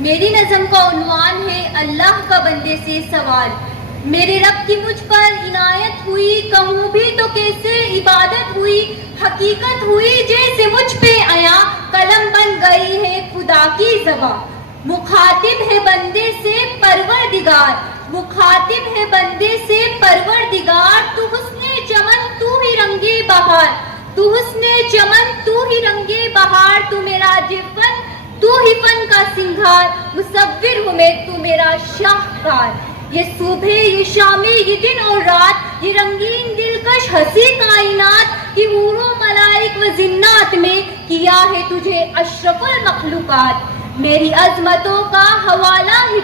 मेरी नज़म का उन्वान है अल्लाह का बंदे से सवाल। मेरे रब की मुझ पर इनायत हुई, कहूँ भी तो कैसे इबादत हुई। हकीकत हुई जैसे मुझ पे आया, कलम बन गई है खुदा की ज़बान। मुखातिब है बंदे से परवरदिगार, मुखातिब है बंदे से परवरदिगार। तू हुस्ने चमन तू ही रंगे बहार, तू हुस्ने चमन तू ही रंगे बहार। तू मेरा जिफ़न तू ही फन का सिंगार, मुसव्विर हूँ मैं तू मेरा शाहकार। ये सुबह ये शामी ये दिन और रात, ये रंगीन दिलकश हंसी कायनात की हूरों मलाइक व जिन्नात में किया है तुझे अशरफुल मखलूकात। मेरी अजमतों का हवाला है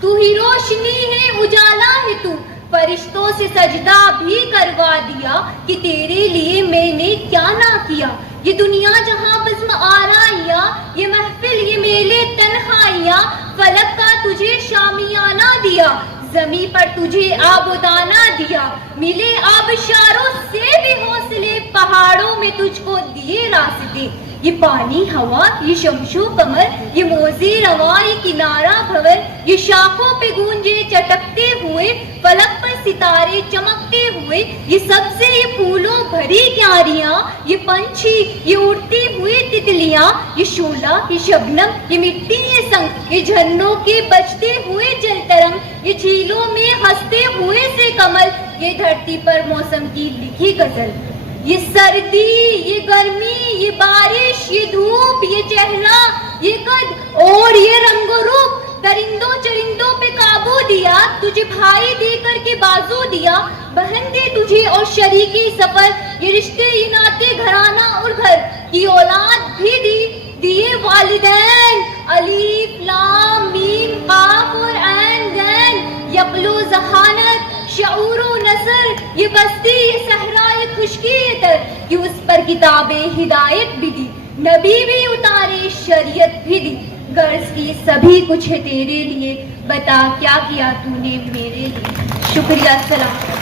तू ही रोशनी है उजाला है तू। फरिश्तों से सजदा भी करवा दिया कि तेरे लिए मैंने क्या ना किया। ये दुनिया जहां बज़्म आराइया, ये महफिल ये मेले तन्हाइयां, फलक का तुझे शामियाना दिया, ज़मी पर तुझे आबोदाना दिया। मिले आबशारों से भी हौसले, पहाड़ों में तुझको दिए रास्ते। ये पानी हवा ये शमशो कमर, ये मोज़े रवा ये किनारा भंवर, ये शाखों पे गूंजे चटकते हुए, फलक पर सितारे चमकते हुए। ये सबसे ये फूलों भरी क्यारियां, ये पंछी ये उड़ती हुई तितलियां, ये शोला ये शबनम ये मिट्टी ये संग, ये झरनों के बजते हुए जल तरंग, ये झीलों में हंसते हुए से कमल, ये धरती पर मौसम की लिखी गजल। ये सर्दी ये गर्मी ये बारिश ये धूप ये चेहरा ये कद और ये रंगो रूप, दरिंदों चरिंदों पे काबू दिया, तुझे भाई देकर के बाजू दिया। बहन दे तुझे और शरीकी सफर, ये रिश्ते ये नाते घराना और घर की औलाद भी दी, दिए वालिदैन। अलीफ लाम मीम काफ और ऐन ज़ैन, यक़्लू ज़हानत शऊरो नसर, ये बस्ती ये सहरा ये खुशकी ये तर, कि उस पर किताबे हिदायत भी दी, नबी भी उतारे शरीयत भी दी। गर्ज की सभी कुछ है तेरे लिए, बता क्या किया तूने मेरे लिए। शुक्रिया। सलाम।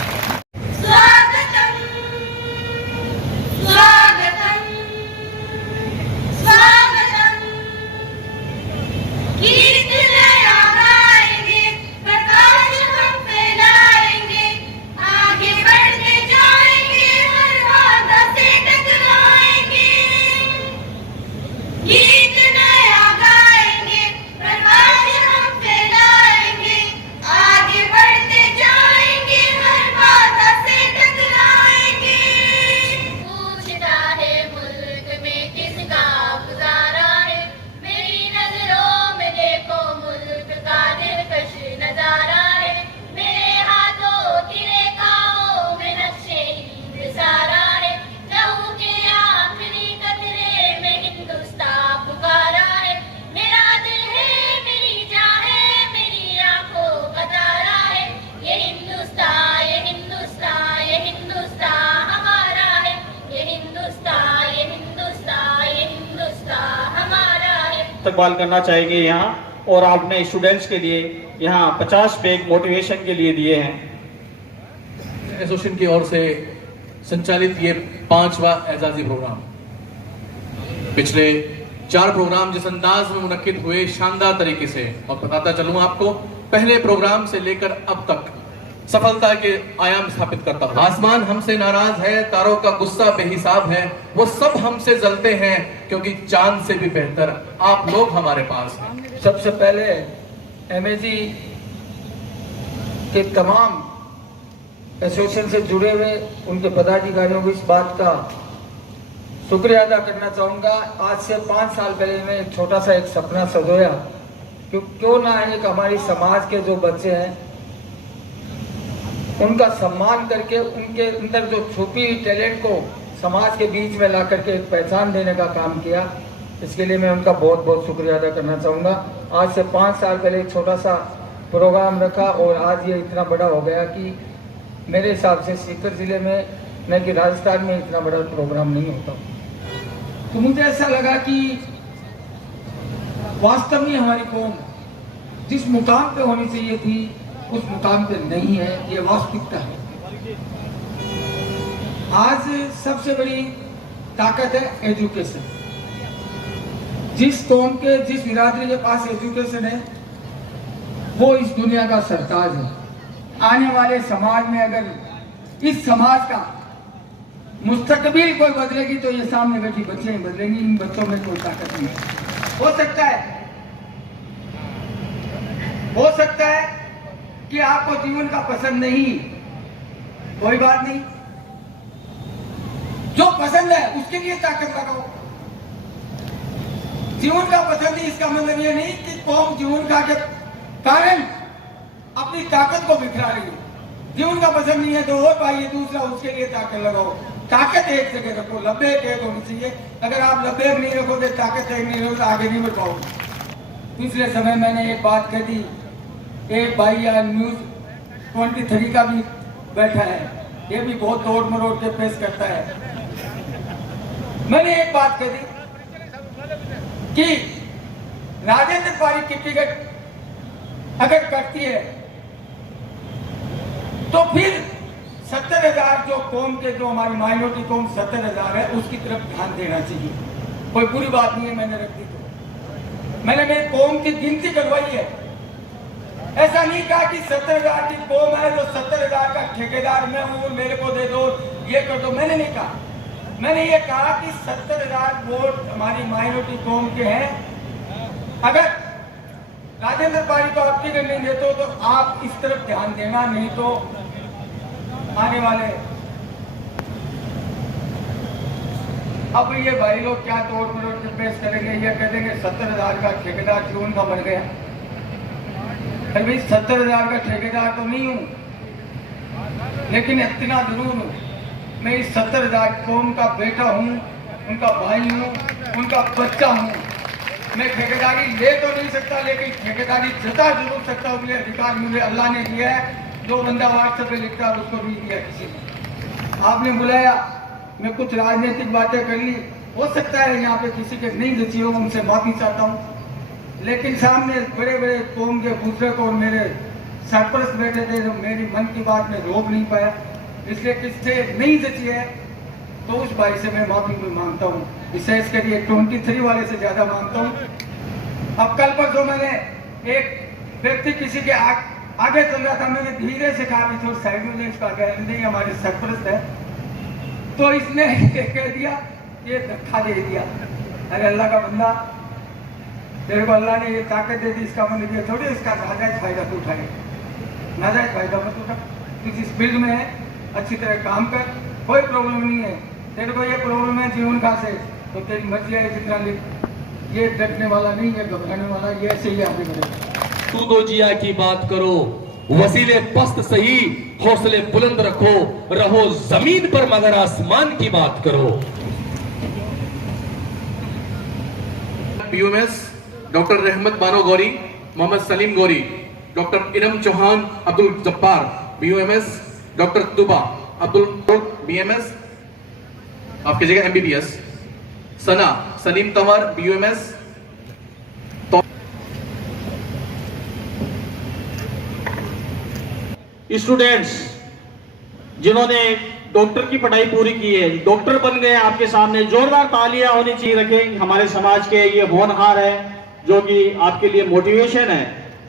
इस्तकबाल करना चाहेंगे यहाँ, और आपने स्टूडेंट्स के लिए यहाँ 50 बैग मोटिवेशन के लिए दिए हैं। एसोसिएशन की ओर से संचालित ये 5वां एजाजी प्रोग्राम, पिछले 4 प्रोग्राम जिस अंदाज में मुनक्किद हुए शानदार तरीके से, और बताता चलूँ आपको पहले प्रोग्राम से लेकर अब तक सफलता के आयाम स्थापित करता हूँ। आसमान हमसे नाराज है, तारों का गुस्सा बेहिसाब है, वो सब हमसे जलते हैं क्योंकि चांद से भी बेहतर आप लोग हमारे पास हैं। सबसे पहले एमएजी के तमाम एसोसिएशन से जुड़े हुए उनके पदाधिकारियों को इस बात का शुक्रिया अदा करना चाहूँगा। आज से 5 साल पहले मैं एक छोटा सा एक सपना सजोया, क्यों ना एक हमारी समाज के जो बच्चे हैं उनका सम्मान करके उनके अंदर जो छुपी हुई टैलेंट को समाज के बीच में ला करके एक पहचान देने का काम किया। इसके लिए मैं उनका बहुत बहुत शुक्रिया अदा करना चाहूँगा। आज से 5 साल पहले एक छोटा सा प्रोग्राम रखा और आज ये इतना बड़ा हो गया कि मेरे हिसाब से सीकर ज़िले में न कि राजस्थान में इतना बड़ा प्रोग्राम नहीं होता। तो मुझे ऐसा लगा कि वास्तव में हमारी कौम जिस मुकाम पे होनी चाहिए थी उस मुकाम पे नहीं है, ये वास्तविकता है। आज सबसे बड़ी ताकत है एजुकेशन। जिस कौम के, जिस बिरादरी के पास एजुकेशन है वो इस दुनिया का सरताज है। आने वाले समाज में अगर इस समाज का मुस्तकबिल कोई बदलेगी तो ये सामने बैठी बच्चे ही बदलेंगी। इन बच्चों में कोई ताकत नहीं है। हो सकता है कि आपको जीवन का पसंद नहीं, कोई बात नहीं, जो पसंद है उसके लिए ताकत लगाओ। जीवन का पसंद नहीं इसका मतलब ये नहीं कि कौम जीवन का के कारण अपनी ताकत को बिखरा रही है। जीवन का पसंद नहीं है तो और पाइए दूसरा, उसके लिए ताकत लगाओ। ताकत एक जगह रखो, लब्बेक एक होनी चाहिए। अगर आप लब्बेक नहीं रखोगे, ताकत एक नहीं रखोगे, आगे नहीं बढ़ पाओगे। पिछले समय मैंने एक बात कह दी, एक भाई या न्यूज 23 का भी बैठा है, ये भी बहुत तोड़ मरोड़ के पेश करता है। मैंने एक बात कह दी कि राजेंद्र पारिक की टिकट अगर कटती है तो फिर 70,000 जो कौम के, जो हमारी माइनॉरिटी कौम 70,000 है, उसकी तरफ ध्यान देना चाहिए। कोई बुरी बात नहीं है, मैंने रख दी तो मैंने मेरी कौम की गिनती करवाई है। ऐसा नहीं कहा कि 70,000 की कौम है तो 70,000 का ठेकेदार मैं हूं, मेरे को दे दो, ये कर दो। मैंने नहीं कहा, मैंने ये कहा कि 70,000 वोट हमारी माइनॉरिटी कौम के हैं। अगर राजेंद्र पारिक को आप टिकट नहीं देते हो तो आप इस तरफ ध्यान देना, नहीं तो आने वाले अब ये भाई लोग क्या तोड़ मरोड़ के पेश करेंगे, ये कह देंगे 70,000 का ठेकेदार जीवन का बन गया। भाई 70,000 का ठेकेदार तो नहीं हूं, लेकिन इतना जरूर हूं, मैं इस 70,000 कौम का बेटा हूं, उनका भाई हूं, उनका बच्चा हूं। मैं ठेकेदारी ले तो नहीं सकता, लेकिन ठेकेदारी जता जरूर सकता हूं। मुझे अधिकार मुझे अल्लाह ने दिया है। जो बंदा व्हाट्सएप पे लिखता है उसको नहीं दिया किसी ने। आपने बुलाया, मैं कुछ राजनीतिक बातें कर ली, हो सकता है यहाँ पे किसी के नहीं जची हो, उनसे माफी चाहता हूँ। लेकिन सामने बड़े बड़े कौम के बुजुर्ग और मेरे सरपरस्त बैठे थे, जो मेरी मन की बात में रोक नहीं पाया, इसलिए किससे नहीं जची है तो उस भाई से मैं माफी भी मांगता हूँ। विशेष करके 23 वाले से ज्यादा मांगता हूँ। अब कल परसों मैंने एक व्यक्ति किसी के आगे चल रहा था, मैंने धीरे से कहा भी थोड़ा साइड में इसका नहीं, हमारे सरपरस्त है, तो इसने कह दिया, ये धक्का दे दिया। अरे अल्लाह का बंदा, तेरे को अल्लाह ने ये ताकत दे दी, इसका मतलब ये थोड़ी इसका नाजायज फायदा तो उठाए, नाजायज फायदा मत उठा। किसी फील्ड में है, अच्छी तरह काम कर, कोई प्रॉब्लम नहीं है। तेरे को ये प्रॉब्लम है जीवन का से, तो तेरी मर्जी है जितना लिख। ये डरने वाला नहीं है, घबराने वाला, ये ऐसे ही आगे बढ़ेगा। तू दो जिया की बात करो, वसीले पस्त सही, हौसले बुलंद रखो, रहो जमीन पर मगर आसमान की बात करो। BUMS doctor Rahmat Bano Gauri, Mohammad Salim Gauri, doctor Iram Chauhan, Abdul Jabbar BUMS, doctor Tuba Abdul BMS, आपकी जगह MBBS, Sana Salim Tanwar BUMS, students जिन्होंने डॉक्टर की पढ़ाई पूरी की है, डॉक्टर बन गए, आपके सामने जोरदार तालियां होनी चाहिए। रखें, हमारे समाज के ये होनहार है जो कि आपके लिए मोटिवेशन है।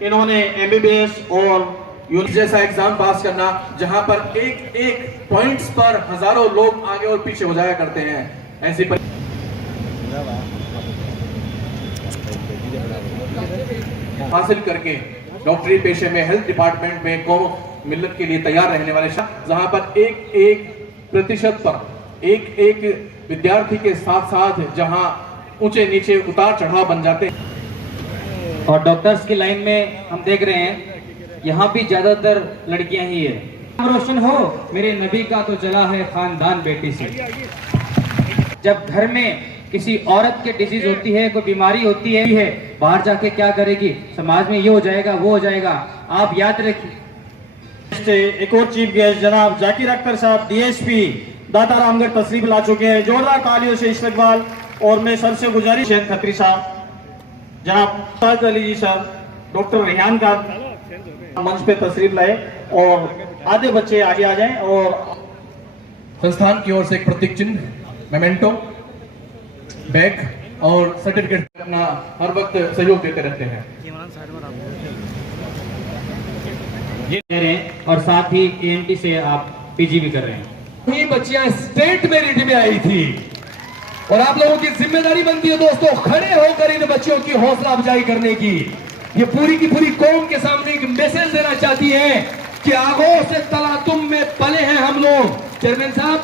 इन्होंने एमबीबीएस और जैसा एग्जाम पास करना जहां पर एक एक पॉइंट्स पर हजारों लोग आगे और पीछे हो जाया करते हैं, ऐसी हासिल करके डॉक्टरी पेशे में, हेल्थ डिपार्टमेंट में कौम मिल्लत के लिए तैयार रहने वाले जहां पर एक एक प्रतिशत पर एक एक विद्यार्थी के साथ साथ जहां ऊंचे नीचे उतार चढ़ाव बन जाते हैं। और डॉक्टर्स की लाइन में हम देख रहे हैं यहाँ भी ज्यादातर लड़कियां ही है। नाम रोशन हो मेरे नबी का तो चला है खानदान बेटी से। जब घर में किसी औरत के डिजीज होती है, कोई बीमारी होती है, बाहर जाके क्या करेगी, समाज में ये हो जाएगा वो हो जाएगा। आप याद रखिए। एक और चीफ गेस्ट जनाब जाकिर अख्तर साहब डीएसपी दाता रामगढ़ तशरीफ ला चुके हैं, जोरदार तालियों से इस्तकबाल। और मैं सर से गुजारिश है खत्री साहब, जनाब साद अली जी सर, डॉक्टर रेहान का मंच पे तशरीफ लाए और आधे बच्चे आगे आ जाएं। और संस्थान की ओर से एक प्रतीक चिन्ह, मेमेंटो, बैग और सर्टिफिकेट अपना हर वक्त सहयोग देते रहते हैं। ये कह रहे हैं और साथ ही ANT से आप PG भी कर रहे हैं। ये बच्चियां स्टेट मेरिट में आई थी और आप लोगों की जिम्मेदारी बनती है दोस्तों खड़े होकर इन बच्चियों की हौसला अफजाई करने की। ये पूरी की पूरी कौम के सामने एक मैसेज देना चाहती है कि आगों से तलातुम में पले हैं हम लोग। चेयरमैन साहब,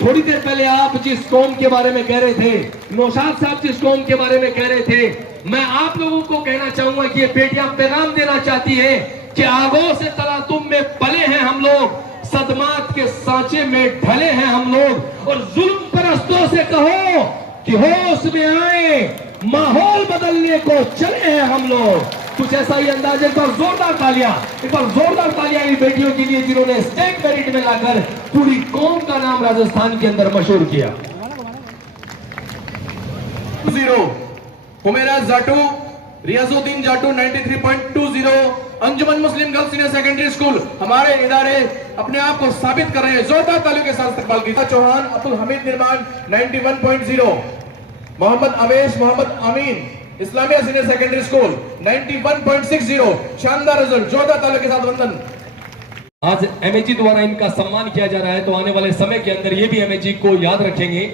थोड़ी देर पहले आप जिस कौम के बारे में कह रहे थे, नौशाद साहब जिस कौम के बारे में कह रहे थे, मैं आप लोगों को कहना चाहूंगा कि ये बेटियां पैगाम देना चाहती है कि आगों से तलातुम में पले हैं हम लोग, सदमात के सांचे में ढले हैं हम लोग, और जुल्म परस्तों से कहो कि होश में आए, माहौल बदलने को चले हैं हम लोग। कुछ ऐसा ही अंदाज। एक बार जोरदार तालियां इन बेटियों के लिए जिन्होंने स्टेट मेरिट में लाकर पूरी कौम का नाम राजस्थान के अंदर मशहूर किया। 0 Humera Jatu, Riyazuddin Jatu 93.20। Anjuman Muslim girls senior secondary school, हमारे इदारे अपने आप को साबित कर रहे हैं। जोरदार तालियों के साथ इस्तकबाल कीजिए। चौहान अब्दुल हमीद निर्माण 91.0। मोहम्मद अवेश मोहम्मद अमीन इस्लामिया सीनियर सेकेंडरी स्कूल 91.60। शानदार रिजल्ट, जोरदार तालियों के साथ वंदन। आज MAG द्वारा इनका सम्मान किया जा रहा है, तो आने वाले समय के अंदर ये भी MAG को याद रखेंगे।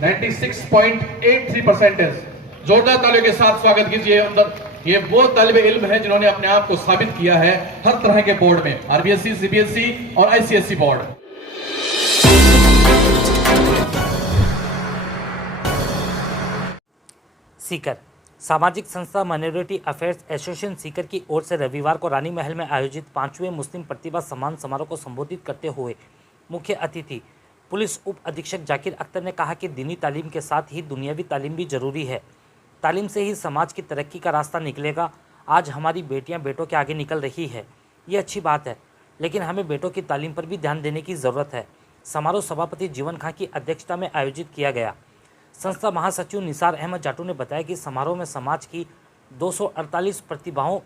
96.83%। जोरदार तालियों के साथ स्वागत कीजिए अंदर। ये वो तालिबे इल्म है जिन्होंने अपने आप को साबित किया है हर तरह के बोर्ड में, RBSE, CBSE और ICSE बोर्ड। सीकर सामाजिक संस्था माइनॉरिटी अफेयर्स एसोसिएशन सीकर की ओर से रविवार को रानी महल में आयोजित 5वें मुस्लिम प्रतिभा सम्मान समारोह को संबोधित करते हुए मुख्य अतिथि पुलिस उप अधीक्षक जाकिर अख्तर ने कहा कि दीनी तालीम के साथ ही दुनियावी तालीम भी जरूरी है। तालीम से ही समाज की तरक्की का रास्ता निकलेगा। आज हमारी बेटियां बेटों के आगे निकल रही है, ये अच्छी बात है, लेकिन हमें बेटों की तालीम पर भी ध्यान देने की ज़रूरत है। समारोह सभापति जीवन खां की अध्यक्षता में आयोजित किया गया। संस्था महासचिव निसार अहमद जाटू ने बताया कि समारोह में समाज की 248 प्रतिभाओं,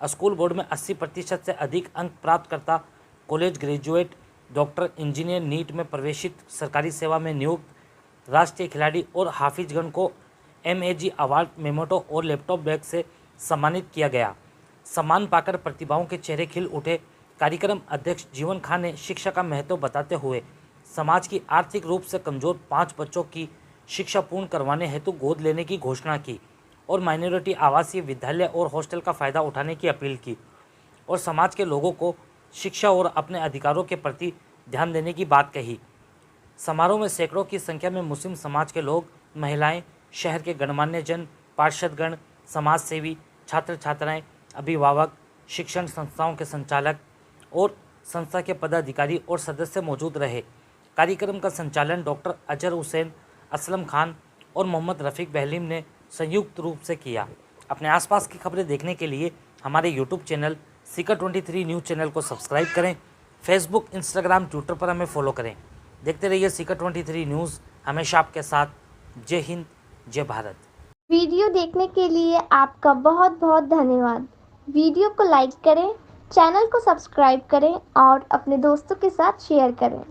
स्कूल बोर्ड में 80% से अधिक अंक प्राप्त करता, college graduate, doctor, engineer, NEET में प्रवेशित, सरकारी सेवा में नियुक्त, राष्ट्रीय खिलाड़ी और हाफिजगण को MAG अवार्ड, मेमोटो और लैपटॉप बैग से सम्मानित किया गया। सम्मान पाकर प्रतिभाओं के चेहरे खिल उठे। कार्यक्रम अध्यक्ष जीवन खां ने शिक्षा का महत्व बताते हुए समाज की आर्थिक रूप से कमज़ोर 5 बच्चों की शिक्षा पूर्ण करवाने हेतु गोद लेने की घोषणा की और माइनॉरिटी आवासीय विद्यालय और हॉस्टल का फ़ायदा उठाने की अपील की और समाज के लोगों को शिक्षा और अपने अधिकारों के प्रति ध्यान देने की बात कही। समारोह में सैकड़ों की संख्या में मुस्लिम समाज के लोग, महिलाएं, शहर के गणमान्य जन, पार्षदगण, समाज सेवी, छात्र छात्राएं, अभिभावक, शिक्षण संस्थाओं के संचालक और संस्था के पदाधिकारी और सदस्य मौजूद रहे। कार्यक्रम का संचालन डॉक्टर अजहर हुसैन, असलम खान और मोहम्मद रफ़ीक बहलीम ने संयुक्त रूप से किया। अपने आसपास की खबरें देखने के लिए हमारे YouTube channel Sikar 23 news channel को सब्सक्राइब करें। फेसबुक, इंस्टाग्राम, ट्विटर पर हमें फॉलो करें। देखते रहिए सीकर 23 न्यूज़, हमेशा आपके साथ। जय हिंद, जय भारत। वीडियो देखने के लिए आपका बहुत बहुत धन्यवाद। वीडियो को लाइक करें, चैनल को सब्सक्राइब करें और अपने दोस्तों के साथ शेयर करें।